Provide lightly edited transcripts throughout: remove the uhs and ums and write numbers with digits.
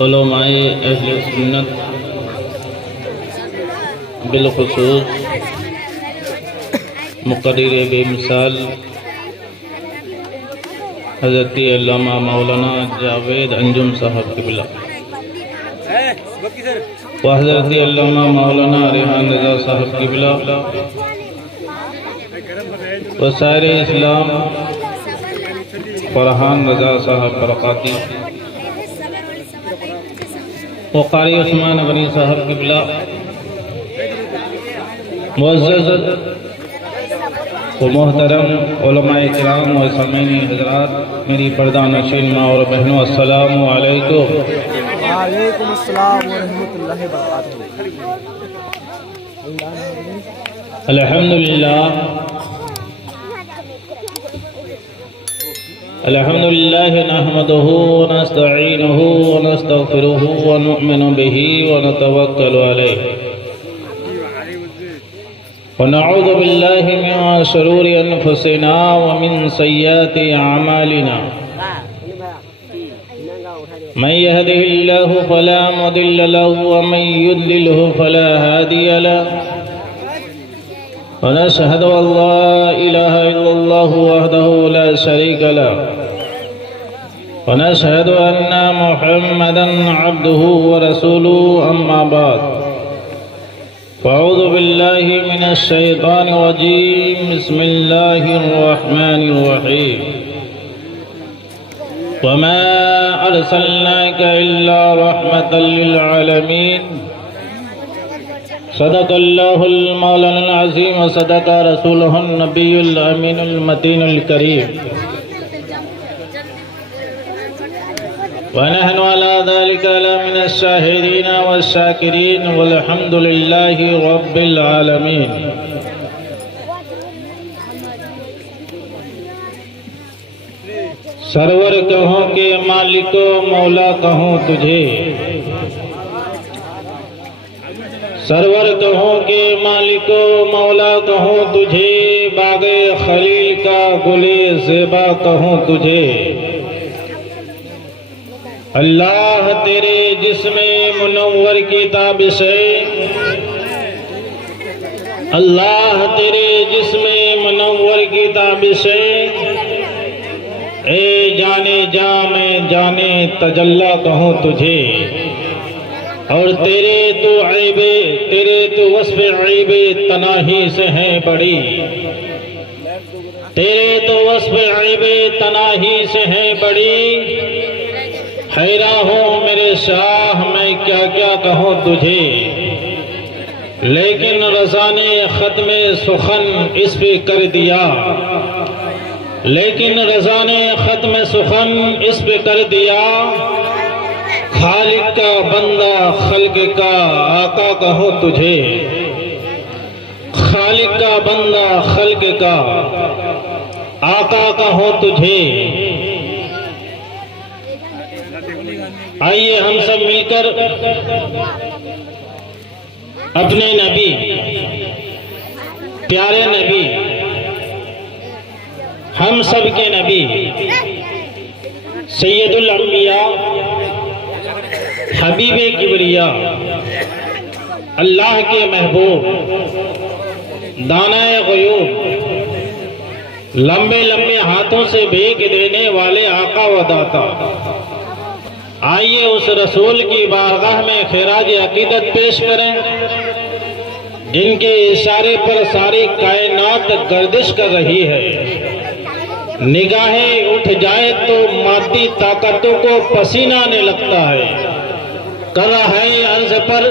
علماء اہل سنت بالخصوص مقرر بے مثال حضرت علامہ مولانا جاوید انجم صاحب قبلہ و حضرت علامہ مولانا ریحان رضا صاحب قبلہ و سائر اسلام فرحان رضا صاحب برقاتی و قاری عثمان غنی صاحب قبلہ معزز و محترم علماء کرام و سامعین حضرات، میری پردہ نشین ماں اور بہنوں، السلام علیکم۔ وعلیکم السلام ورحمۃ اللہ وبرکاتہ۔ الحمدللہ نحمده ونستعینه ونستغفره ونؤمن به ونتوکل علیہ ونعوذ باللہ من شرور انفسنا ومن سیئات اعمالنا، من يهده الله فلا مضل له ومن يضلله فلا هادي له، ونشهد ان لا اله الا الله وحده لا شريك له، ونشهد ان محمدا عبده ورسوله، اما بعد فاعوذ بالله من الشيطان الرجيم، بسم الله الرحمن الرحيم، وما أرسلناك إلا رحمة للعالمين، صدق الله المولانا العظيم وصدق رسوله النبي الأمين المتين الكريم، ونحن على ذلك لمن الشاهدين والشاكرين، والحمد لله رب العالمين۔ سرور کہوں کہ مالک و مولا کہوں تجھے، سرور کہوں کہ مالک و مولا کہوں تجھے، باغ خلیل کا گل زیبا کہوں تجھے، اللہ تیرے جسم منور کی تابش ہے، اللہ تیرے جسم منور کی تابش ہے، اے جانے جا میں جانے تجلی کہوں تجھے، اور تیرے تو عیبے، تیرے تو وصف عیبے تناہی سے ہیں بڑی، تیرے تو وصف عیبے تناہی سے ہیں بڑی، حیران ہوں میرے شاہ میں کیا کیا کہوں تجھے، لیکن رضا نے ختم سخن اس پہ کر دیا، لیکن رضا نے ختم سخن اس پہ کر دیا، خالق کا بندہ خلق کا آقا کہوں تجھے، خالق کا بندہ خلق کا آقا کہوں تجھے۔ آئیے ہم سب مل کر اپنے نبی، پیارے نبی، ہم سب کے نبی، سید الانبیاء، حبیب کبریا، اللہ کے محبوب، دانائے غیوب، لمبے لمبے ہاتھوں سے بھیک دینے والے آقا و داتا، آئیے اس رسول کی بارگاہ میں خراج عقیدت پیش کریں جن کے اشارے پر ساری کائنات گردش کر رہی ہے، نگاہیں اٹھ جائے تو مادی طاقتوں کو پسینہ آنے لگتا ہے، کر رہا ہے عرض پر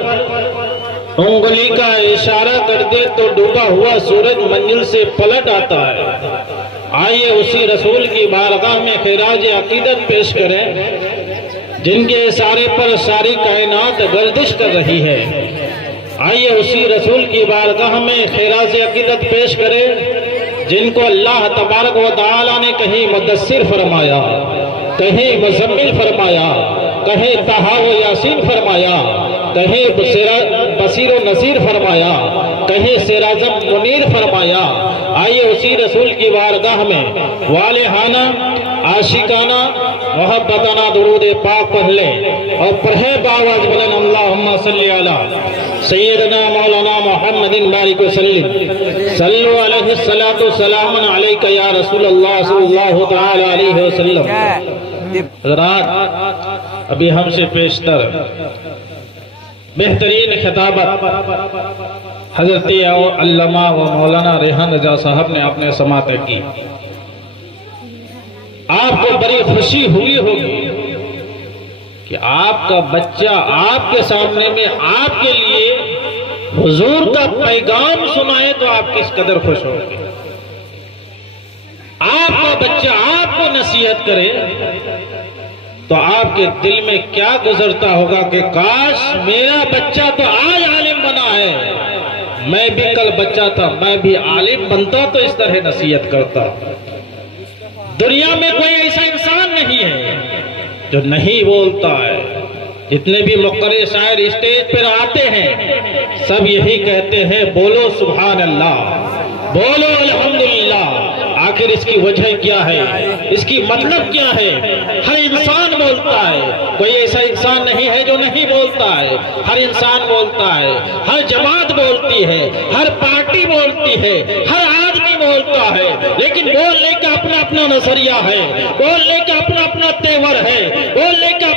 انگلی کا اشارہ کر دے تو ڈوبا ہوا سورج منزل سے پلٹ آتا ہے۔ آئیے اسی رسول کی بارگاہ میں خراج عقیدت پیش کریں جن کے اشارے پر ساری کائنات گردش کر رہی ہے، آئیے اسی رسول کی بارگاہ میں خراج عقیدت پیش کریں جن کو اللہ تبارک و تعالی نے کہیں مدثر فرمایا، کہیں مزمل فرمایا، کہیں طٰہٰ و یاسین فرمایا، کہیں بصیر و نذیر فرمایا، کہیں سراج منیر فرمایا۔ آئیے اسی رسول کی بارگاہ میں والہانہ، عاشقانہ محبتنا درود پاک پڑھ لیں اور پڑھے باواز بلند اللہم صلی علی سیدنا مولانا محمد بارک وسلم صلو علیہ الصلاۃ والسلام علیک یا رسول اللہ صلی اللہ تعالی علیہ وسلم۔ حضرات، ابھی ہم سے پیشتر بہترین خطابت حضرت علامہ و مولانا ریحان رضا صاحب نے اپنے سماعت کی۔ آپ کو بڑی خوشی ہوئی ہوگی کہ آپ کا بچہ آپ کے سامنے میں آپ کے لیے حضور کا پیغام سنائے تو آپ کس قدر خوش ہوگے۔ آپ کا بچہ آپ کو نصیحت کرے تو آپ کے دل میں کیا گزرتا ہوگا کہ کاش میرا بچہ تو آج عالم بنا ہے، میں بھی کل بچہ تھا، میں بھی عالم بنتا تو اس طرح نصیحت کرتا۔ دنیا میں کوئی ایسا انسان نہیں ہے جو نہیں بولتا ہے۔ جتنے بھی مقرر شاعر اسٹیج پر آتے ہیں سب یہی کہتے ہیں بولو سبحان اللہ، بولو الحمدللہ۔ آخر اس کی وجہ کیا ہے، اس کی مطلب کیا ہے؟ ہر انسان بولتا ہے، کوئی ایسا انسان نہیں ہے جو نہیں بولتا ہے۔ ہر انسان بولتا ہے، ہر جماعت بولتی ہے، ہر پارٹی بولتی ہے، ہر آدمی بولتا ہے، لیکن بولنے کا اپنا اپنا نظریہ ہے، بولنے کا اپنا اپنا تیور ہے، بولنے کا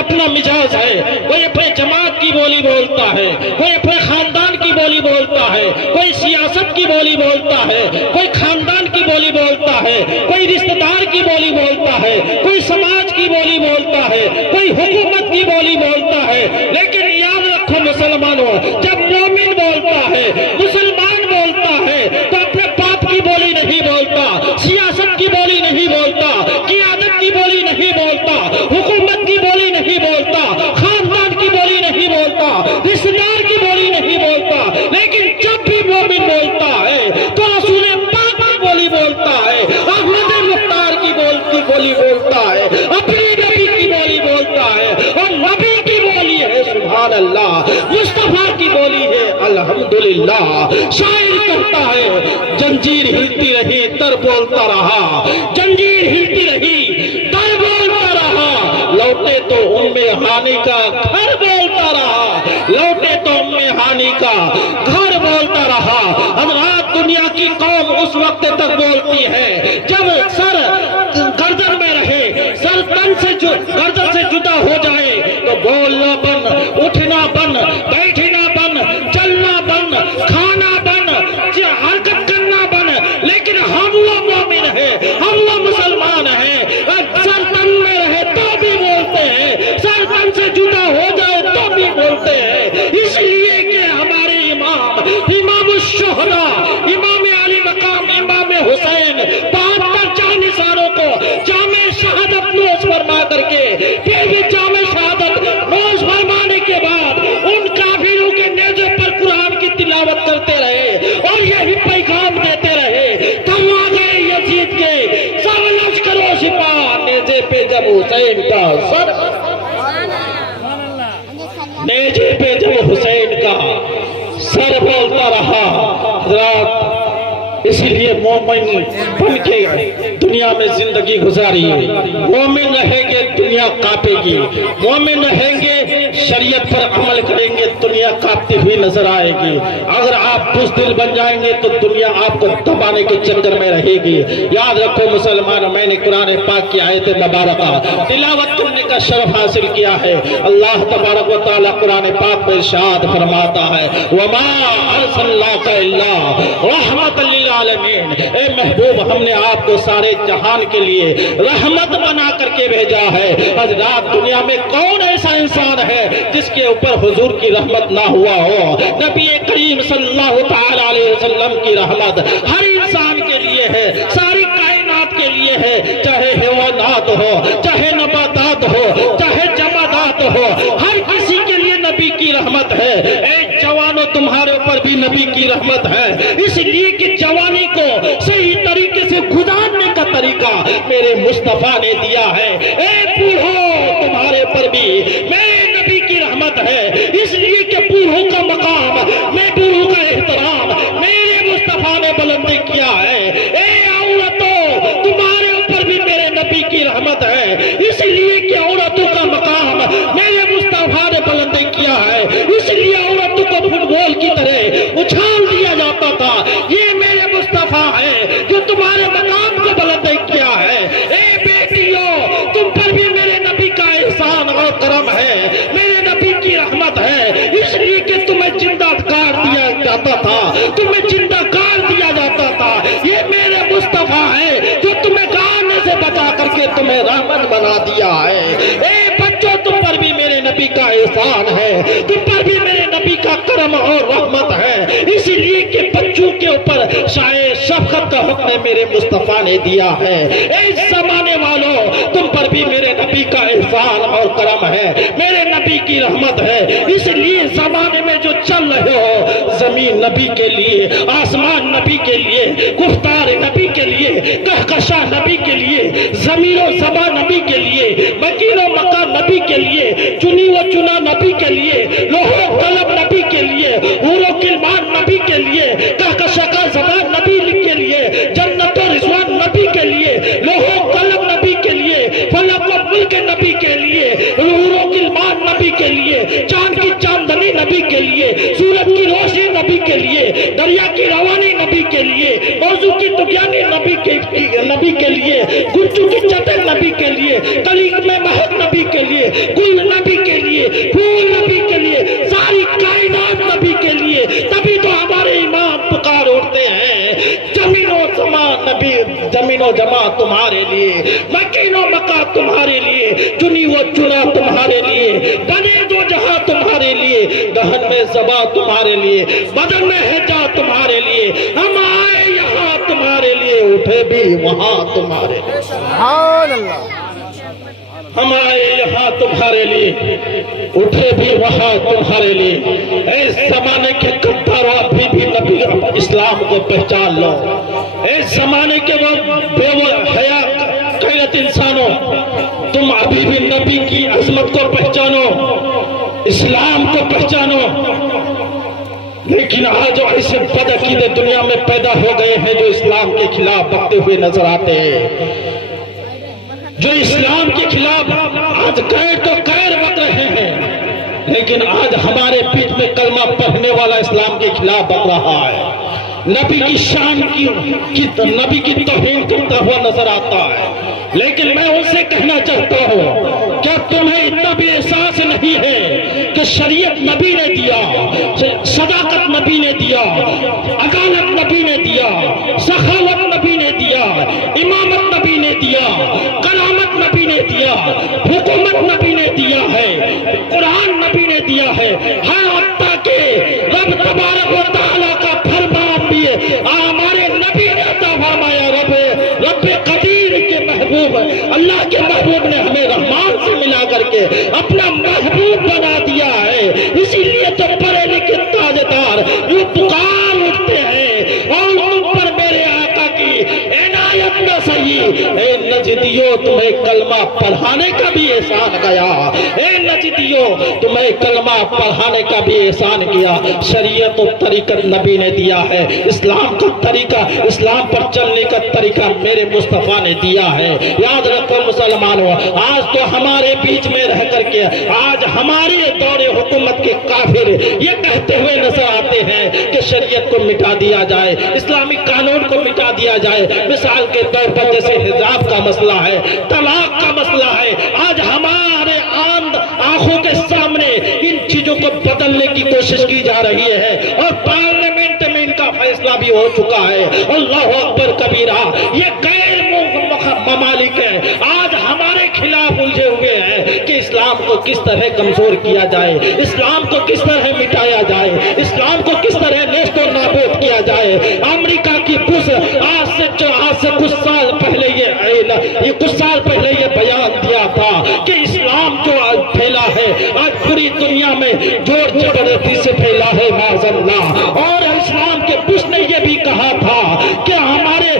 اپنا مزاج ہے۔ کوئی اپنے جماعت کی بولی بولتا ہے، کوئی اپنے خاندان کی بولی بولتا ہے، کوئی سیاست کی بولی بولتا ہے، کوئی خاندان کی بولی بولتا ہے، کوئی رشتہ دار کی بولی بولتا ہے، کوئی سماج کی بولی بولتا ہے، کوئی حکومت کی بولی بولتا ہے۔ لیکن یاد رکھو مسلمانوں، جب مومن بولتا ہے، مسلمان بولتا ہے تو اپنے باپ کی بولی نہیں بولتا، سیاست کی بولی نہیں بولتا، قیادت کی بولی نہیں بولتا، حکومت کی بولی نہیں بولتا، خاندان کی بولی نہیں بولتا، رشتہ دار کی بولی نہیں بولتا۔ لیکن جب بھی مومن بولتا ہے تو رسول پاک کی بولی بولتا ہے، احمد مختار کی بولی بولتا ہے، اپنی نبی کی بولی بولتا ہے، اور نبی کی بولی ہے سبحان اللہ، مصطفیٰ کی بولی ہے الحمدللہ۔ شاعر کہتا ہے جنجیر ہلتی رہی تر بولتا رہا، جنجیر ہلتی رہی تر بولتا رہا، لوٹے تو ہانی کا گھر بولتا رہا، لوٹے تو ہانی کا گھر بولتا رہا۔ حضرات، دنیا کی قوم اس وقت تک بولتی ہے جب سر گردن میں رہے، سر تن سے گردن سے جدا ہو جائے تو بولنا بن، اٹھنا بن، بیٹھنا بن، چلنا بن، کھانا بن، حرکت کرنا بن۔ لیکن ہم وہ مومن ہیں، ہم وہ مسلمان ہیں، سر تن میں رہے تو بھی بولتے ہیں، سر تن سے جدا ہو جائے تو بھی بولتے ہیں۔ اس لیے کہ ہمارے امام الشہداء، امام علی مقام امام حسین 72 جانثاروں کو جامع شہادت نوش فرما کر کے، پھر بھی جامع شہادت نوش فرمانے کے بعد ان کافروں کے نیزے پر قرآن کی تلاوت کرتے رہے اور یہی پیغام دیتے رہے۔ تم آ گئے یزید کے سب لشکروں سپاہ، نیزے پہ جب حسین کا سر، نیزے پہ جب حسین کا سر بولتا رہا۔ حضرات، اسی لیے مومن بن کے دنیا میں زندگی گزاری، مومن رہیں گے دنیا کانپے گی، مومن رہیں گے شریعت پر عمل کریں گے دنیا کانپتی ہوئی نظر آئے گی۔ اگر آپ بزدل بن جائیں گے تو دنیا آپ کو دبانے کے چکر میں رہے گی۔ یاد رکھو مسلمان، میں نے قرآن پاک کی آیت مبارکہ تلاوت کرنے کا شرف حاصل کیا ہے۔ اللہ تبارک و تعالیٰ قرآن پاک میں ارشاد فرماتا ہے وَمَا أَرْسَلْنَاكَ إِلَّا رَحْمَةً لِلْعَالَمِينَ، اے محبوب ہم نے آپ کو سارے جہان کے لیے رحمت بنا کر کے بھیجا ہے۔ حضرات، دنیا میں کون ایسا انسان ہے جس کے اوپر حضور کی رحمت نہ ہوا ہو؟ نبی کریم صلی اللہ تعالی علیہ وسلم کی رحمت ہر انسان کے لیے ہے، ساری کائنات کے لیے ہے، چاہے حیوانات ہو، چاہے نباتات ہو، چاہے جمادات ہو، ہر کسی کے لیے نبی کی رحمت ہے۔ اے جوانوں، تمہارے اوپر بھی نبی کی رحمت ہے، اس لیے کہ جوانی کو صحیح طریقے سے گزارنے کا طریقہ میرے مصطفیٰ نے دیا ہے۔ اے بوڑھو، تمہارے پر بھی میرے نبی کی رحمت ہے، اس لیے کہ بوڑھوں کا مقام، میں بوڑھوں کا احترام میرے مصطفیٰ نے بلند کیا ہے۔ اے عورتوں، تمہارے اوپر بھی میرے نبی کی رحمت ہے، اس تھا, تمہیں زندہ گال دیا جاتا تھا. یہ میرے مصطفیٰ ہے جو تمہیں گانے سے بچا کر کے تمہیں رحمت بنا دیا ہے. اے بچوں, تم پر بھی میرے نبی کا احسان ہے, تم پر بھی میرے نبی کا کرم اور رحمت ہے. اسی لیے کہ بچوں کے اوپر شائع شفقت کا حکم میرے مصطفیٰ نے دیا ہے. اے زمانے والوں, تم پر بھی میرے نبی کا احسان اور کرم ہے, میرے نبی کی رحمت ہے. اس لیے زمانے میں جو چل رہے ہو, زمین نبی کے لیے, آسمان نبی کے لیے, گفتار نبی کے لیے, کہکشاں نبی کے لیے, زمین و زبان نبی کے لیے, مکین و مکان نبی کے لیے, چنی و چنا نبی کے لیے, لوح و قلم نبی کے لیے, حور و کلمان نبی کے لیے, کہکشاں کا زبان نبی کے لیے, جنت و رضوان نبی کے لیے, لوح و قلم نبی کے لیے, فلک و ملک نبی کے لیے, حور و کلمان نبی کے لیے, چاند کی چاندنی نبی کے لیے, سورج کی روشنی نبی کے لیے, دریا کی روانی نبی کے لیے, موضوع کی تغیانی نبی کے لیے, گنجو کی چٹل نبی کے لیے, کلیگ میں مہک نبی کے لیے, گل نبی کے لیے, پھول نبی کے لیے, ساری کائنات نبی کے لیے. تبھی تو ہمارے امام پکار اٹھتے ہیں, زمین و زمان نبی, زمین و جماع تمہارے لیے, مکین و مکان تمہارے لیے, چنی و چنا تمہارے لیے, بنے دو جہاں تمہارے لیے, دہن میں زباں تمہارے لیے, بدن میں ہجا تمہارے لیے. ہم آئے یہاں تمہارے لیے, اٹھے بھی وہاں تمہارے لیے. سبحان اللہ. ہم آئے یہاں تمہارے لیے, اٹھے بھی وہاں تمہارے لیے. اے زمانے کے غداروں, ابھی بھی نبی اسلام کو پہچان لو. اے زمانے کے وہ بے حیا غیرت انسانوں, تم ابھی بھی نبی کی عظمت کو پہچانو, اسلام کو پہچانو. لیکن آج ایسے بدعقیدے دنیا میں پیدا ہو گئے ہیں جو اسلام کے خلاف بکتے ہوئے نظر آتے ہیں, جو اسلام کے خلاف آج غیر تو غیر بک رہے ہیں, لیکن آج ہمارے بیچ میں کلمہ پڑھنے والا اسلام کے خلاف بک رہا ہے, نبی کی شان کی نبی کی توہین کرتا ہوا نظر آتا ہے. لیکن میں ان سے کہنا چاہتا ہوں, کیا تمہیں اتنا بھی احساس نہیں ہے کہ شریعت نبی نے دیا, صداقت نبی نے دیا, عدالت نبی نے دیا, سخاوت نبی نے دیا, امامت نبی نے دیا, کرامت نبی نے دیا, حکومت نبی نے دیا ہے, قرآن نبی نے دیا ہے. حتیٰ کہ رب تبارک و تعالیٰ کا فرمان بھی ہمارے نبی نے عطا فرمایا. رب قدیر کے محبوب, اللہ کے محبوب نے ہمیں رحمان سے ملا کر کے اپنا محبوب بنا دیا ہے. اسی لیے تو پڑھے لکھے تاجدار یہ پکار اٹھتے ہیں, اور تم پر میرے آقا کی عنایت نہ صحیح. اے نجدیوں, تمہیں کلمہ پڑھانے کا بھی احسان گیا. اے نجدیوں, تمہیں کلمہ پڑھانے کا بھی احسان کیا. شریعت و طریقت نبی نے دیا ہے, اسلام کا طریقہ, اسلام پر چلنے کا طریقہ میرے مصطفیٰ نے دیا ہے. یاد رکھو مسلمانوں, آج تو ہمارے بیچ میں رہ کر کے آج ہمارے دور حکومت کے کافر یہ کہتے ہوئے نظر آتے ہیں کہ شریعت کو مٹا دیا جائے, اسلامی قانون کو مٹا دیا جائے. مثال کے طور پر جیسے حجاب کا مسئلہ ہے, طلاق کا مسئلہ ہے, آج ہمارے آنکھوں کے سامنے ان چیزوں کو بدلنے کی کوشش کی جا رہی ہے, اور پارلیمنٹ میں ان کا فیصلہ بھی ہو چکا ہے. اللہ اکبر کبیرہ. یہ غیر ممالک ہیں, آج ہمارے خلاف الجھے ہوئے ہیں کہ اسلام کو کس طرح کمزور کیا جائے, اسلام کو کس طرح مٹایا جائے, اسلام کو کس طرح نیست و نابود کیا جائے. امریکہ کی بش آج سے کچھ سال پہلے یہ بیان دیا تھا کہ اسلام جو پھیلا ہے آج پوری دنیا میں جوڑ جبردستی سے پھیلا ہے معاذ اللہ. اور اسلام کے بش نے یہ بھی کہا تھا کہ ہمارے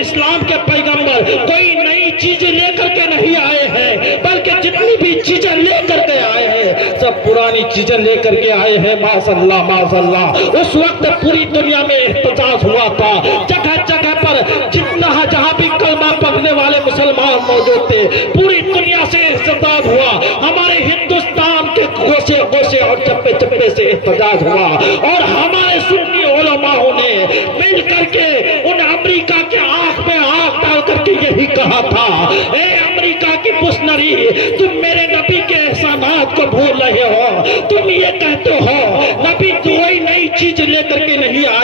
اسلام کے پیغمبر کوئی نئی چیزیں لے کر کے نہیں آئے ہیں, بلکہ جتنی بھی چیزیں لے کر کے آئے ہیں سب پرانی چیزیں لے کر کے آئے ہیں. معاذ اللہ, معاذ اللہ. اس وقت پوری دنیا میں احتجاج ہوا تھا, جگہ جگہ پر جہاں بھی کلمہ پڑھنے والے مسلمان موجود تھے, پوری دنیا سے احتجاج ہوا. ہمارے ہندوستان کے گوشے گوشے اور چپے چپے سے احتجاج ہوا, اور ہمارے سنی علماء نے مل کر کے ان امریکہ کے آنکھ میں آنکھ ڈال کر کے یہی کہا تھا, اے امریکہ کی مشنری, تم میرے نبی کے احسانات کو بھول رہے ہو. تم یہ کہتے ہو نبی کوئی نئی چیز لے کر کے نہیں آئے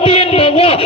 3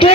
2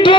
2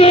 2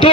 2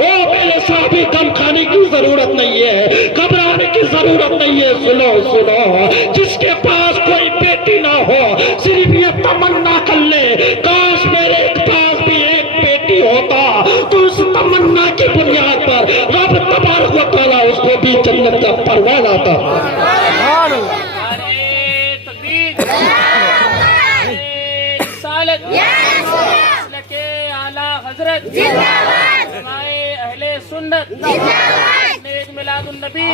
او میرے صحابی غم کھانے کی ضرورت نہیں ہے، گھبرانے کی ضرورت نہیں ہے. سنو سنو، جس کے پاس کوئی بیٹی نہ ہو صرف یہ تمنا کر لے کاش میرے پاس بھی ایک بیٹی ہوتا، تو اس تمنا کی بنیاد پر رب تبارک و تعالیٰ اس کو بھی جنت کا پروانہ عطا سبحان اللہ. حضرت اہل سنت نیک میلاد النبی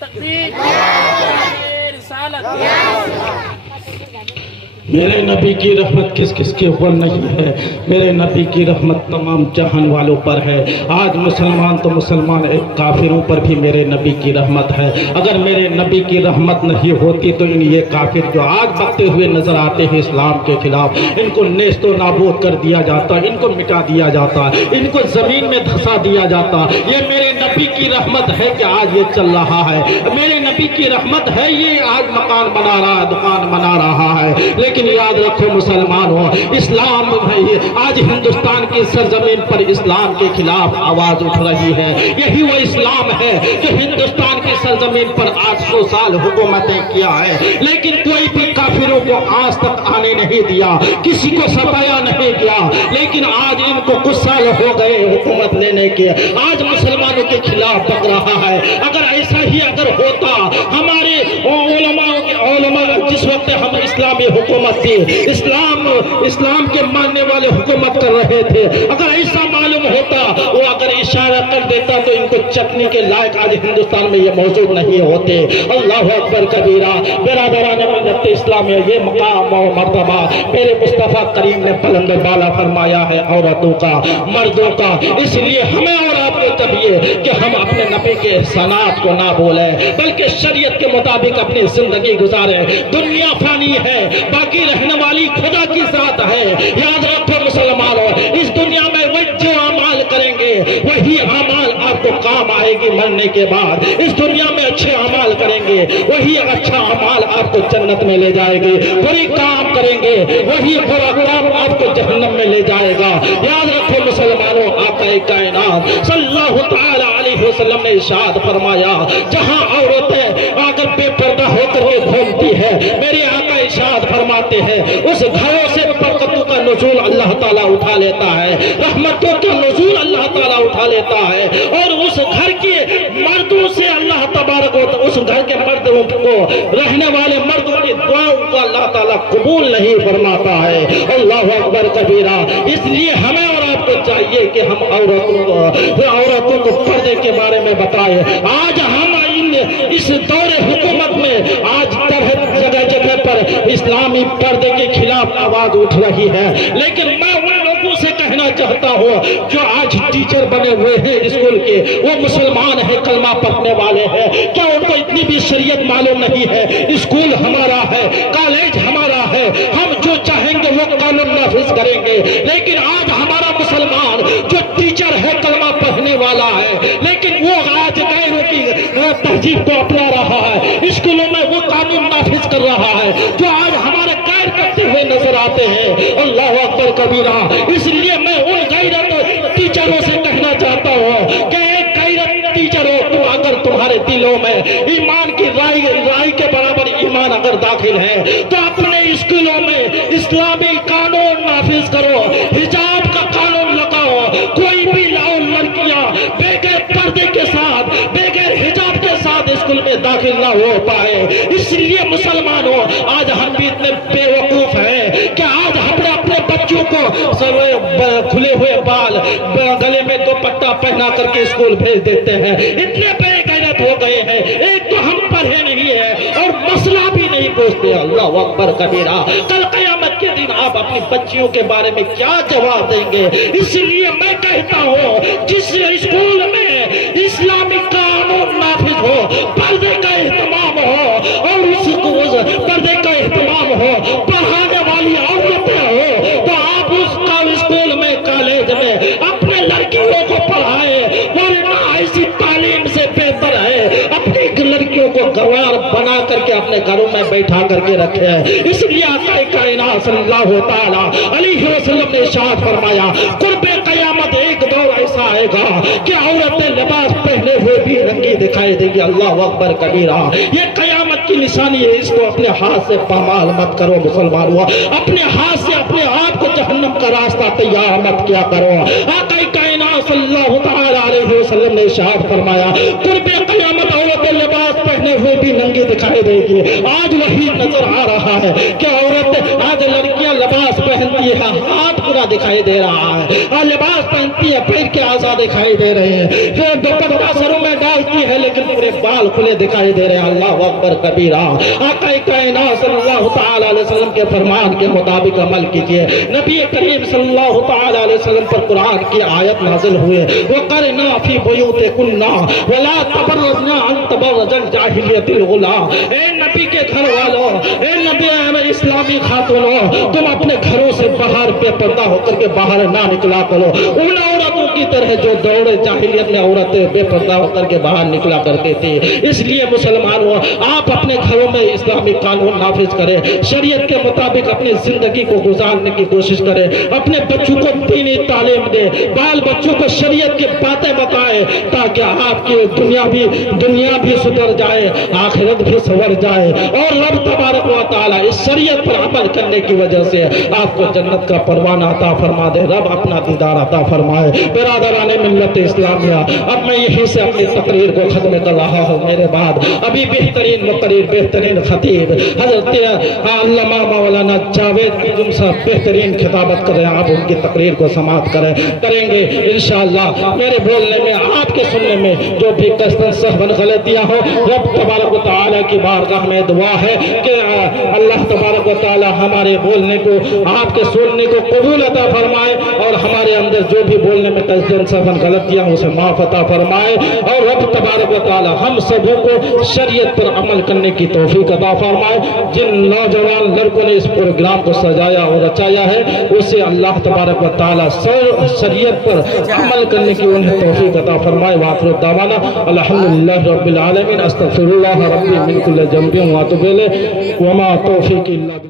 تقدیر رسالت. میرے نبی کی رحمت کس کس کے اوپر نہیں ہے؟ میرے نبی کی رحمت تمام جہان والوں پر ہے. آج مسلمان تو مسلمان، ایک کافروں پر بھی میرے نبی کی رحمت ہے. اگر میرے نبی کی رحمت نہیں ہوتی تو یہ کافر جو آج بکتے ہوئے نظر آتے ہیں اسلام کے خلاف، ان کو نیست و نابود کر دیا جاتا، ان کو مٹا دیا جاتا، ان کو زمین میں دھسا دیا جاتا. یہ میرے نبی کی رحمت ہے کہ آج یہ چل رہا ہے. میرے نبی کی رحمت ہے یہ آج مکان بنا رہا ہے، دکان بنا رہا ہے. لیکن یاد رکھو مسلمانوں، اسلام آج ہندوستان کی سرزمین پر اسلام کے خلاف آواز اٹھ رہی ہے. یہی وہ اسلام ہے جو ہندوستان کی سرزمین پر 800 سال حکومتیں کیا ہے، لیکن کوئی بھی کافروں کو آج تک آنے نہیں دیا، کسی کو ستایا نہیں کیا. لیکن آج ان کو کچھ سال ہو گئے حکومت لینے کے، آج مسلمانوں کے خلاف بک رہا ہے. اگر ایسا ہی اگر ہوتا، ہمارے علماء جس وقت ہم اسلامی حکومت تھی، اسلام کے ماننے والے حکومت کر رہے تھے، اگر ایسا معلوم ہوتا، وہ اگر اشارہ کر دیتا تو ان کو چٹنی کے لائق آج ہندوستان میں یہ موجود نہیں ہوتے. اللہ اکبر کبیرہ. برادران ملت اسلامیہ، یہ مقام و مرتبہ میرے مصطفیٰ کریم نے بلند بالا فرمایا ہے عورتوں کا، مردوں کا. اس لیے ہمیں اور آپ کو چاہیے کہ ہم اپنے نبی کے احسانات کو نہ بھولیں، بلکہ شریعت کے مطابق اپنی زندگی گزاریں. دنیا فانی ہے، باقی رہنے والی خدا کی ذات ہے. یاد رکھو مسلمانوں، اس دنیا میں وہ جو اعمال کریں گے وہی اعمال آپ کو کام آئے گی مرنے کے بعد. اس دنیا میں اچھے اعمال کریں گے وہی اچھا اعمال آپ کو جنت میں لے جائے گی، بری کام کریں گے وہی برا کام آپ کو جہنم میں لے جائے گا. یاد رکھو مسلمانوں، آقا کائنات صلی اللہ تعالی علیہ وسلم نے ارشاد فرمایا، جہاں عورتیں اگر بے پردہ ہو کر کے گھومتی ہے، میرے آقا ارشاد فرماتے ہیں اس گھروں سے برکتوں کا نزول اللہ تعالیٰ اٹھا لیتا ہے، رحمتوں کا نزول اللہ تعالیٰ اٹھا لیتا ہے. اور اس گھر کے مردوں سے اللہ تبارک و تعالیٰ، اس گھر کے مردوں کو، رہنے والے مردوں کی دعاؤں کو اللہ تعالیٰ قبول نہیں فرماتا ہے. اللہ اکبر کبیرہ. اس لیے ہمیں اور آپ کو چاہیے کہ ہم عورتوں کو پردے کے بارے میں بتائیں. آج ہم اس دور حکومت میں آج جگہ جگہ پر اسلامی پردے کے خلاف آواز اٹھ رہی ہے، لیکن میں ان لوگوں سے کہنا چاہتا ہوں جو آج ٹیچر بنے ہوئے ہیں اسکول کے، وہ مسلمان ہیں، کلمہ پڑھنے والے ہیں، کیا ان کو اتنی بھی شریعت معلوم نہیں ہے؟ اسکول ہمارا ہے، کالج ہمارا ہے، ہم جو چاہیں گے وہ قانون نافذ کریں گے. لیکن آج ہمارا مسلمان جو ٹیچر ہے، کلمہ پڑھنے والا ہے، لیکن وہ آج غیروں کی تہذیب کو اپنا رہا ہے، اسکولوں میں وہ قانون نافذ کر رہا ہے جو آج ہمارے غیر کرتے ہوئے نظر آتے ہیں. اللہ اکبر کبیرہ. اس لیے میں ان غیرت ٹیچروں سے کہنا چاہتا ہوں کہ ایک غیرت ٹیچر ہو تو اگر تمہارے دلوں میں ایمان کی رائی کے برابر ایمان اگر داخل ہے تو اپنے اسکولوں میں اسلامی قانون نافذ کرو، حجاب کا قانون لگاؤ. کوئی بھی لڑکیاں بغیر پردے کے ساتھ، بغیر حجاب کے ساتھ اسکول میں داخل نہ ہو پائے. اس لیے مسلمانوں، آج ہم بھی اتنے بے وقوف ہیں کہ آج ہم نے اپنے بچوں کو کھلے ہوئے بال، گلے میں دوپٹہ پہنا کر کے اسکول بھیج دیتے ہیں. اتنے بے غیرت ہو گئے ہیں. ایک تو ہم پڑھے نہیں ہیں اور مسئلہ بھی نہیں پوچھتے. اللہ اکبر کبیرہ. کل قیامت کے دن آپ اپنی بچیوں کے بارے میں کیا جواب دیں گے؟ اس لیے میں کہتا ہوں جس اسکول میں اسلامی قانون نافذ ہو، پردے کا اہتمام ہو اور اس پردے کا اہتمام ہو، پڑھانے والی عورتیں ہو، تو آپ اس کا اسکول میں، کالج میں اپنے لڑکیوں کو پڑھائے. ورنہ ایسی تعلیم سے بہتر ہے اپنی لڑکیوں کو گوار بنا کر کے اپنے گھروں میں بیٹھا کر کے رکھے. اس لیے آقا کائنات صلی اللہ تعالی علیہ وسلم نے ارشاد فرمایا، قرب قیامت ایک دور ایسا آئے گا کہ عورتیں لباس پہنے ہوئے بھی رنگی دکھائی دیں گی. اللہ اکبر کبیرہ. یہ قیامت کی نشانی ہے. اس کو اپنے ہاتھ سے پامال مت کرو مسلمانوں. اپنے ہاتھ سے اپنے آپ کو جہنم کا راستہ تیار مت کیا کرو. آقا کائنات صلی اللہ تعالی علیہ وسلم نے ارشاد فرمایا قرب قیامت عورتیں لباس پہنے ہوئے بھی ننگی دکھائی دے گی. آج وہی نظر آ رہا ہے کہ عورتیں آج لڑکیاں لباس پہنتی ہے, ہاتھ پورا دکھائی دے رہا ہے, اور لباس پہنتی ہے پیر کے اعضاء دکھائی دے رہے ہیں, پھر دوپٹہ سروں میں ڈالتی ہے لیکن پورے بال کھلے دکھائی دے رہے ہیں. اللہ اکبر کبیرہ. آقا کائنات صلی اللہ تعالی علیہ وسلم کے فرمان کے مطابق عمل کیجیے. نبی کریم صلی اللہ تعالی علیہ وسلم پر قرآن کی آیت نازل ہوئے وَقَرْنَا فِي بُيُوتِكُنَّ وَلَا تَبَرَّجْنَا عَنْ تَبَرُّجِ الْجَاهِلِيَّةِ الْأُولَىٰ. اے نبی کے گھر والوں, اے نبی اسلامی خاتونوں, تم اپنے گھروں سے باہر بے پردہ ہو کر کے باہر نہ نکلا کرو ان عورتوں کی طرح جو دور جاہلیت میں عورتیں بے پردہ ہو کر کے باہر نکلا کرتے تھے. اس لیے مسلمانوں آپ اپنے گھروں میں اسلامی قانون نافذ کریں, شریعت کے مطابق اپنی زندگی کو گزارنے کی کوشش کریں, اپنے بچوں کو دینی تعلیم دیں, بال بچوں کو شریعت کی باتیں بتائیں تاکہ آپ کی دنیا بھی سدھر جائے, آخرت بھی سنور جائے, اور رب تبارک و تعالی اس شریعت پر عمل کرنے کی وجہ سے آپ کو جنت کا پروانہ عطا فرما دے. رب اپنا دیدار عطا فرمائے. برادران ملت اسلامیہ, اب میں یہیں سے اپنی تقریر کو ختم کر رہا ہوں. میرے بعد ابھی بہترین مقرر, بہترین خطیب حضرت علامہ مولانا جاوید انجم صاحب بہترین خطابت کر رہے ہیں. آپ ان کی تقریر کو سماعت کریں گے انشاءاللہ. میرے بولنے میں, آپ کے سننے میں جو بھی قصداً سہون غلطیاں ہوں, رب تبارک و تعالی کی بارگاہ میں دعا ہے کہ اللہ تبارک و تعالی ہمارے بولنے کو, آپ کے سننے کو قبول عطا فرمائے, اور ہمارے اندر جو بھی بولنے میں قصداً سہون غلطیاں اسے معاف عطا فرمائے, اور رب تبارک و تعالی ہم سبوں کو شریعت پر عمل کرنے کی توفیق عطا فرمائے. جن نوجوان لڑکوں نے اس پروگرام کو سجایا اور رچایا ہے اسے اللہ تبارک و تعالی شریعت پر عمل کرنے کی انہیں توفیق عطا فرمائے. وآخر دعوانا الحمدللہ رب العالمین. استغفر اللہ ربی من کل ذنب واتوب الیہ وما توفیقی الا باللہ.